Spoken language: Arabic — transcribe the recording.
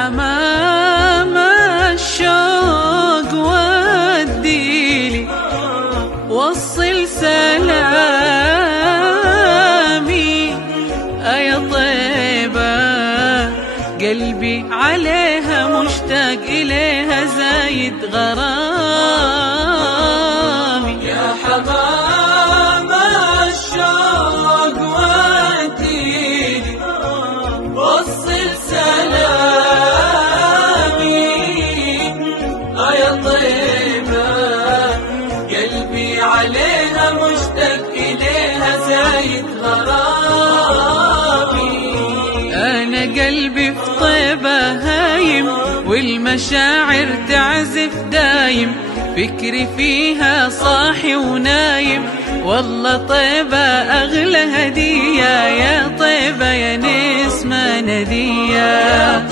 حمام الشوق وديلي وصل سلامي يا طيبة، قلبي عليها مشتاق إليها زايد غرامي. يا حمام الشوق وديلي وصل سلامي يا طيبة، قلبي عليها مشتاق إليها زايد غرامي. أنا قلبي في طيبة هايم والمشاعر تعزف دايم، فكري فيها صاحي ونايم، والله طيبة أغلى هدية، يا طيبة يا نسمة ندية.